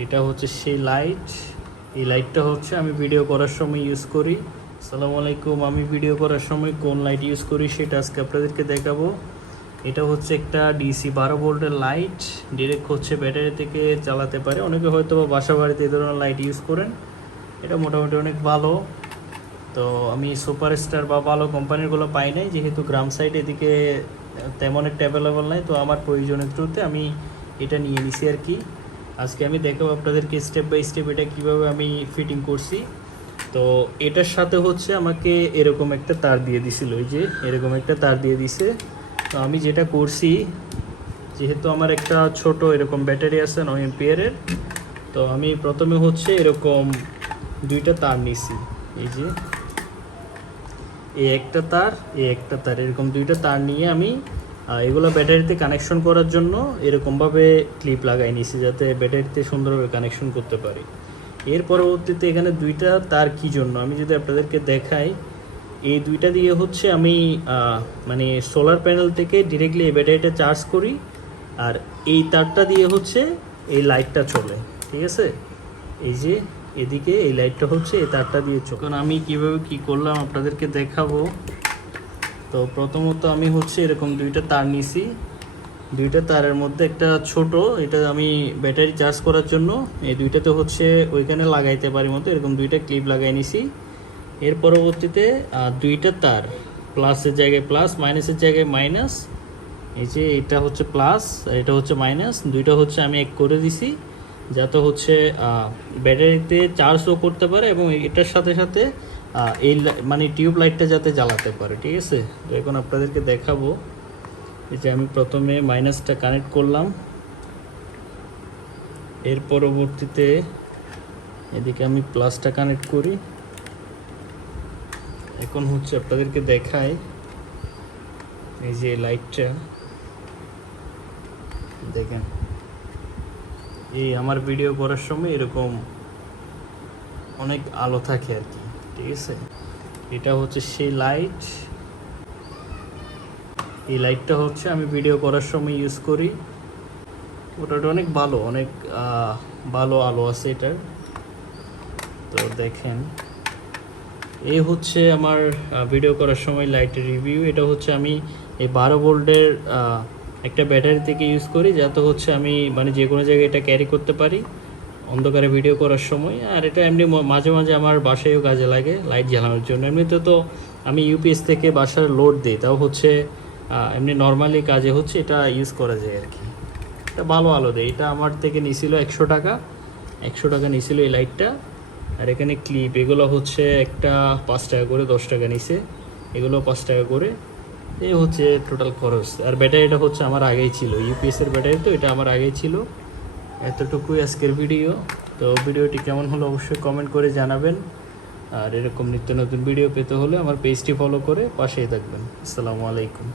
এটা হচ্ছে সেই লাইট। এই লাইটটা হচ্ছে আমি ভিডিও করার সময় ইউজ করি। আসসালামু আলাইকুম। আমি ভিডিও করার সময় কোন লাইট ইউজ করি সেটা আজকে আপনাদেরকে দেখাবো। এটা হচ্ছে একটা ডিসি 12 ভোল্টের লাইট, ডিরেক্ট হচ্ছে ব্যাটারি থেকে চালাতে পারে। অনেকে হয়তো বাসা বাড়িতে এই ধরনের লাইট ইউজ করেন। এটা মোটামুটি অনেক ভালো। তো আমি সুপারস্টার বা ভালো কোম্পানিরগুলো পাই নাই, যেহেতু গ্রাম সাইড এদিকে তেমন একটা অ্যাভেলেবল নাই। তো আমার প্রয়োজনের থ্রুতে আমি এটা নিয়ে নিছি আর কি। আজকে আমি দেখাবো আপনাদেরকে স্টেপ বাই স্টেপ এটা কীভাবে আমি ফিটিং করছি। তো এটার সাথে হচ্ছে আমাকে এরকম একটা তার দিয়ে দিছিল, ওই যে এরকম একটা তার দিয়ে দিছে। তো আমি যেটা করছি, যেহেতু আমার একটা ছোট এরকম ব্যাটারি আছে 9 এম্পিয়ারের, তো আমি প্রথমে হচ্ছে এরকম দুইটা তার নিছি। এই যে এই একটা তার এরকম দুইটা তার নিয়ে আমি এগুলো ব্যাটারিতে কানেকশন করার জন্য এরকমভাবে ক্লিপ লাগাই নিছি, যাতে ব্যাটারিতে সুন্দরভাবে কানেকশন করতে পারি। এর পরবর্তীতে এখানে দুইটা তার কী জন্য আমি যদি আপনাদেরকে দেখাই, এই দুইটা দিয়ে হচ্ছে আমি মানে সোলার প্যানেল থেকে ডিরেক্টলি এই ব্যাটারিটা চার্জ করি, আর এই তারটা দিয়ে হচ্ছে এই লাইটটা চলে। ঠিক আছে, এই যে এদিকে এই লাইটটা হচ্ছে এই তারটা দিয়ে চলে। কারণ আমি কীভাবে কী করলাম আপনাদেরকে দেখাবো। তো প্রথমত আমি হচ্ছে এরকম দুইটা তার নিছি, দুইটা তারের মধ্যে একটা ছোট, এটা আমি ব্যাটারি চার্জ করার জন্য এই দুইটাতে হচ্ছে ওইখানে লাগাইতে পারি মতো এরকম দুইটা ক্লিপ লাগাই নিছি। এর পরবর্তীতে দুইটা তার, প্লাসের জায়গায় প্লাস, মাইনাসের জায়গায় মাইনাস। এই যে এটা হচ্ছে প্লাস আর এটা হচ্ছে মাইনাস, দুইটা হচ্ছে আমি এক করে দিছি, যাতে হচ্ছে ব্যাটারিতে চার্জও করতে পারে এবং এটার সাথে সাথে এই মানে টিউব লাইটটা যাতে জ্বালাতে পারে। ঠিক আছে, তো এখন আপনাদেরকে দেখাবো। এই যে আমি প্রথমে মাইনাসটা কানেক্ট করলাম, এর পরবর্তীতে এদিকে আমি প্লাসটা কানেক্ট করি। এখন হচ্ছে আপনাদেরকে দেখাই, এই যে লাইটটা দেখেন, এই আমার ভিডিও করার সময় এরকম অনেক আলো থাকে আর কি। ঠিক আছে, এটা হচ্ছে সেই লাইট। এই লাইটটা হচ্ছে আমি ভিডিও করার সময় ইউজ করি। ওটা অনেক ভালো, অনেক ভালো আলো আছে এটার। তো দেখেন, এই হচ্ছে আমার ভিডিও করার সময় লাইটের রিভিউ। এটা হচ্ছে আমি এই 12 ভোল্টের একটা ব্যাটারি থেকে ইউজ করি, যাতে হচ্ছে আমি মানে যে কোনো জায়গায় এটা ক্যারি করতে পারি অন্ধকারে ভিডিও করার সময়। আর এটা এমনি মাঝে মাঝে আমার বাসায়ও কাজে লাগে লাইট জ্বালানোর জন্য। এমনিতে তো আমি ইউপিএস থেকে বাসার লোড দিই, তাও হচ্ছে এমনি নর্মালি কাজে হচ্ছে এটা ইউজ করা যায় আর কি। এটা ভালো আলো দেয়। এটা আমার থেকে নিছিল 100 টাকা, 100 টাকা নিছিল এই লাইটটা। আর এখানে ক্লিপ, এগুলো হচ্ছে একটা 5 টাকা করে, 10 টাকা নিছে, এগুলো 5 টাকা করে। এই হচ্ছে টোটাল খরচ। আর ব্যাটারিটা হচ্ছে আমার আগেই ছিল, ইউপিএসের ব্যাটারি, তো এটা আমার আগেই ছিল। এতটুকুই আজকের ভিডিও। তো ভিডিওটি কেমন হলো অবশ্যই কমেন্ট করে জানাবেন। আর এরকম নিত্য নতুন ভিডিও পেতে হলে আমার পেজটি ফলো করে পাশেই থাকবেন। আসসালামু আলাইকুম।